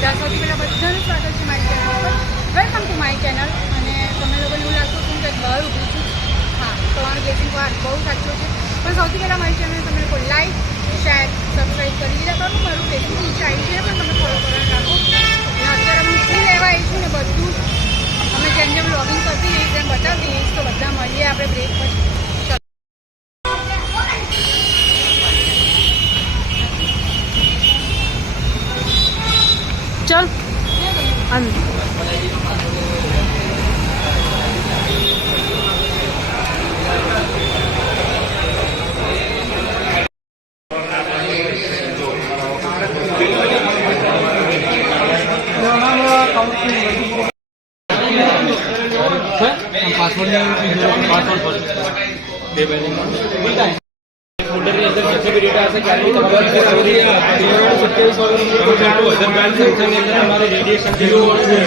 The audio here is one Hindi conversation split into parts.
બધા સૌથી પહેલાં બધાનું સ્વાગત છે મારી ચેનલ પર વેલકમ ટુ માય ચેનલ અને તમને લોકોને એવું લાગતું હતું કે બહાર ઊભું છું. હા તમારું ગેસિંગ વાત બહુ સાચું છે. પણ સૌથી પહેલાં મારી ચેનલ તમે લોકો લાઈક શેર સબસ્ક્રાઈબ કરી દીધા. કરું મારું ફેસબુક આવી છે, પણ તમે ફોલો કરવાનું રાખો. અને અત્યારે હું શું લેવા આવી છું ને બધું અમે જેમ જેમ લોગિંગ કરતી જઈશ તેમ पासवर्ड फोल्डर के अंदर जितने भी डेटा ऐसे कैरी तो बहुत से हो रही है तेरह सत्ताईस और तो अदर बैंक से उसके अंदर हमारे रेडिएशन ज़ीरो हो रहे हैं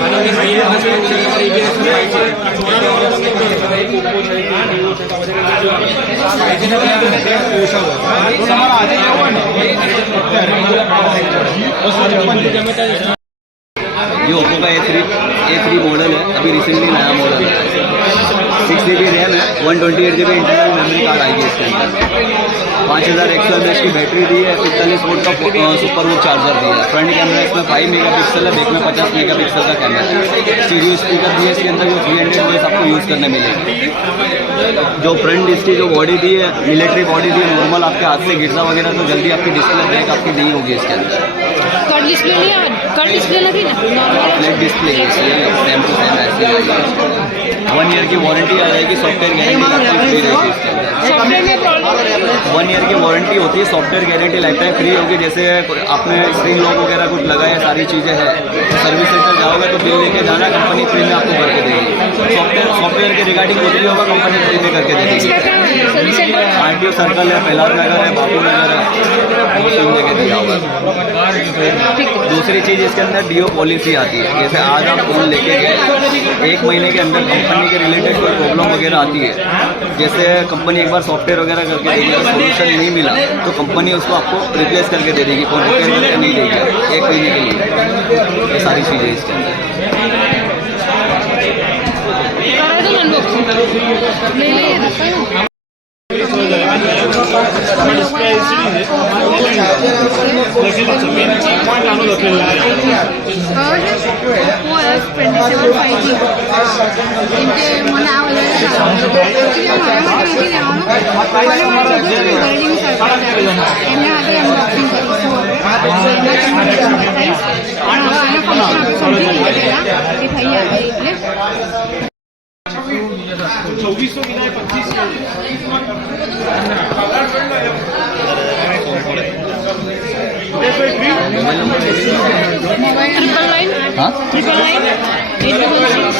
हालाँकि हाई है आज के हमारे रेडिएशन हाई है थोड़ा और उसके अंदर हमारे ओप्पो चाहिए वीवो चाहिए जो आईजी का पोषण है हमारा आज है वो है और सर बंद जमा चाहिए ये ओप्पो का A three A three model है। अभी रिसेंटली नया मॉडल है। सिक्स जी बी रैम है one twenty eight G B internal memory card आएगी इसके अंदर। पाँच हज़ार एक सौ एम की बैटरी दी है इकतालीस वोट का सुपर वोट चार्जर दिया है। फ्रंट कैमरा इसमें फाइव मेगा पिक्सल है बैक में पचास मेगा पिक्सल का कैमरा है। स्टीरियो स्पीकर दिए इसके अंदर, जो थ्री हंड्रेड वॉइस आपको यूज़ करने मिलेगी। जो फ्रंट इसकी जो बॉडी दी है मिलिट्री बॉडी दी है नॉर्मल आपके हाथ से गिरता वगैरह तो जल्दी आपकी डिस्प्ले ब्रेक आपकी नहीं होगी इसके अंदर। कट डिस्प्ले डिस्प्ले लगी ना वन ईयर की वारंटी आ जाएगी सॉफ्टवेयर गारंटी वन ईयर की वारंटी होती है software guarantee life time free होगी जैसे आपने स्क्रीन लॉक वगैरह कुछ लगाया सारी चीज़ें हैं सर्विस सेंटर जाओगे तो बिल लेके जाना कंपनी फ्री में आपको करके देगी सॉफ्टवेयर सॉफ्टवेयर के रिगार्डिंग कुछ भी होगा कंपनी फ्री में करके देगी आर टी सर्कल है पहलाद नगर है बापू नगर है दूसरी चीज़ इसके अंदर डीओ पॉलिसी आती है। जैसे आज आप फ़ोन लेके गए एक महीने के अंदर कंपनी के रिलेटेड कोई प्रॉब्लम वगैरह आती है। जैसे कंपनी एक बार सॉफ्टवेयर वगैरह करके देगी अगर सोल्यूशन नहीं मिला तो कंपनी उसको आपको रिप्लेस करके दे देगी फ़ोन रिपेयर करके नहीं देगी। एक महीने के लिए। ये सारी चीज़ें इसके अंदर। ટ્વેન્ટી સેવન ફાઈવ જી કેમ કે મને આ વધારે એકચ્યુઅલી મારા માટે નથી લેવાનું મને મારા છોકરો છે ને વેલ્ડિંગ સર્કલ છે એમને હાથે અનબોક્સિંગ કરીશું હવે એમાં તમને બતાવીશ પણ હવે આના ફંક્શન આપણે સમજી લઈએ પહેલાં એ ભાઈ આવે એટલે છવ્વીસો કિલો પચીસ Triple nine, हाँ triple nine, eight double six,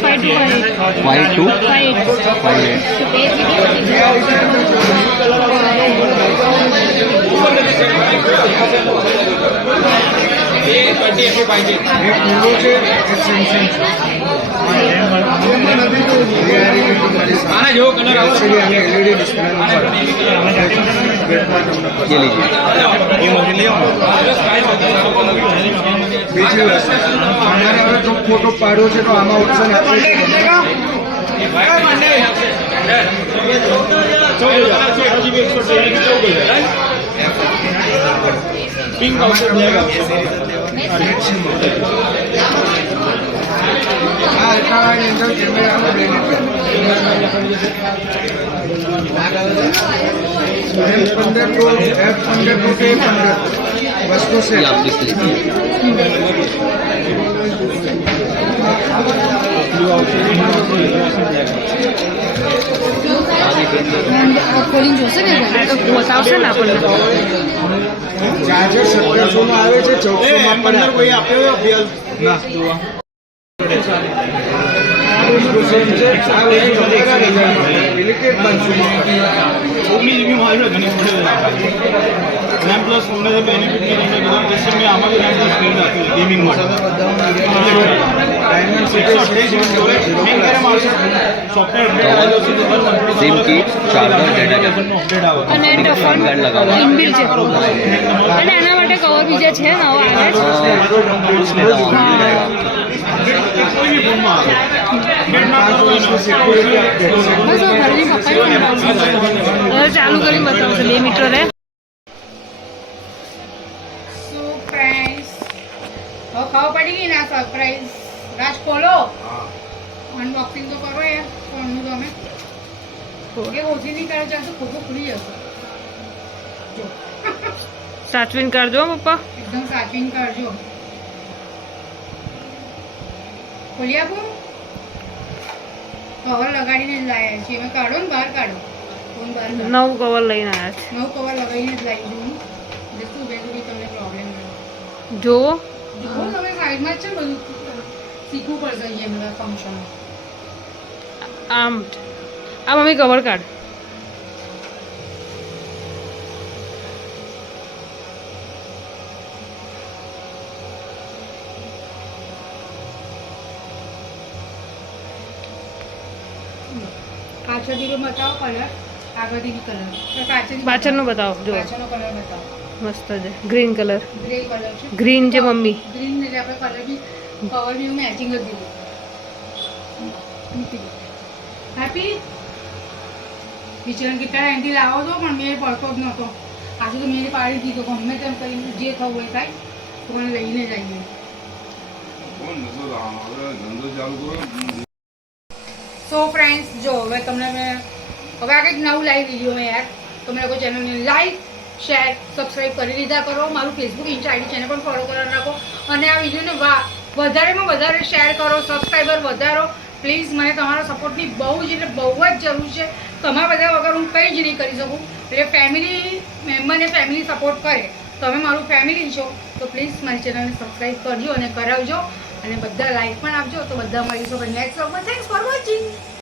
five two one eight, five two five eight. Five eight આના જેવો કલર આવશે ये लीजिए બીજી વસ્તુ તમારે હવે જો ફોટો પાડ્યો છે તો આમાં ઓપ્શન આપ્યું છે પિંક આવશે બ્લેક આવશે આ અઠાવાની અંદર કેમેરાનો બેનિફિટ એમ પંદર તો એફ પંદર તો તે પંદર વસ્તુ છે ये आप लिख लीजिए ખોલીને જોશે ને ભાઈ તો બતાવશે ને આપણને ચાર્જર સત્તરસો માં આવે છે ચૌદસો માં પણ કોઈ આપ્યો અભ્યાસ ના ઓગણીસ प्लस होने से बेनिफिट नहीं मिलेगा जैसे मैं हमारे गेमिंग में સિમ કીટ ચાર્જર ડેટા અને ટફન ઇનબિલ્ટ છે. અને એના માટે કવર બીજા છે ને હવે આવે ચાલુ કરી બતાવશે બે મીટર રે ખાવા પડી ગઈ ના સરપ્રાઈઝ રાજ ખોલો. અનબોક્સિંગ તો કરો યાર ફોનનું તમે. એ ઓછી નહીં કરે ચાલશે ખોખો ખુલી જશે. સાચવીને કરજો પપ્પા. એકદમ સાચવીને કરજો ખોલી આપું. કવર લગાડીને જ લાયા છીએ. મેં કાઢો ને બહાર કાઢો. નવ નવું કવર લઈને આવ્યા છે. નવું કવર લગાવીને જ લાવી દઉં એટલે શું બે તમને પ્રોબ્લેમ નહીં. જોવો જુઓ તમે સાઈડમાં જ છે ને બધું. શીખવું પડશે અહીંયા બધા ફંક્શન આમ આ મમ્મી કવર કાઢ પાછળથી બી બતાવો કલર આગળથી બી કલર તો પાછળથી પાછળનું બતાવો જો પાછળનો કલર બતાવો મસ્ત છે ગ્રીન કલર ગ્રે કલર છે ગ્રીન છે મમ્મી ગ્રીન એટલે આપણે કલર બી કવર બી મેચિંગ જ દીધું મૂકી દો હેપી બિચારા કેટલા ટાઈમથી લાવો છો પણ મેળ પડતો જ નહોતો આજે તો મેળ પાડી દીધો ગમે તેમ કરીને જે થવું હોય થાય તો મને લઈને જ આવીએ સો ફ્રેન્ડ્સ જો હવે તમને મેં હવે આ કંઈક નવું લાવી વિડીયો મેં યાર તમે લોકો ચેનલને લાઈક શેર સબસ્ક્રાઈબ કરી લીધા કરો મારું ફેસબુક ઇન્સ્ટા આઈડી છે એને પણ ફોલો કરી રાખો અને આ વિડીયોને વા વધારેમાં વધારે શેર કરો સબસ્ક્રાઈબર વધારો. પ્લીઝ મને તમારા સપોર્ટની બહુ જ એટલે બહુ જ જરૂર છે. તમારા બધા વગર હું કંઈ જ નહીં કરી શકું. એટલે ફેમિલી મેમ્બરને ફેમિલી સપોર્ટ કરે. તમે મારું ફેમિલી છો, તો પ્લીઝ મારી ચેનલને સબસ્ક્રાઈબ કરજો અને કરાવજો. અને બધા લાઈક પણ આપજો, તો બધા મળીશું. નેક્સ્ટ વખત થેન્ક્સ ફોર વોચિંગ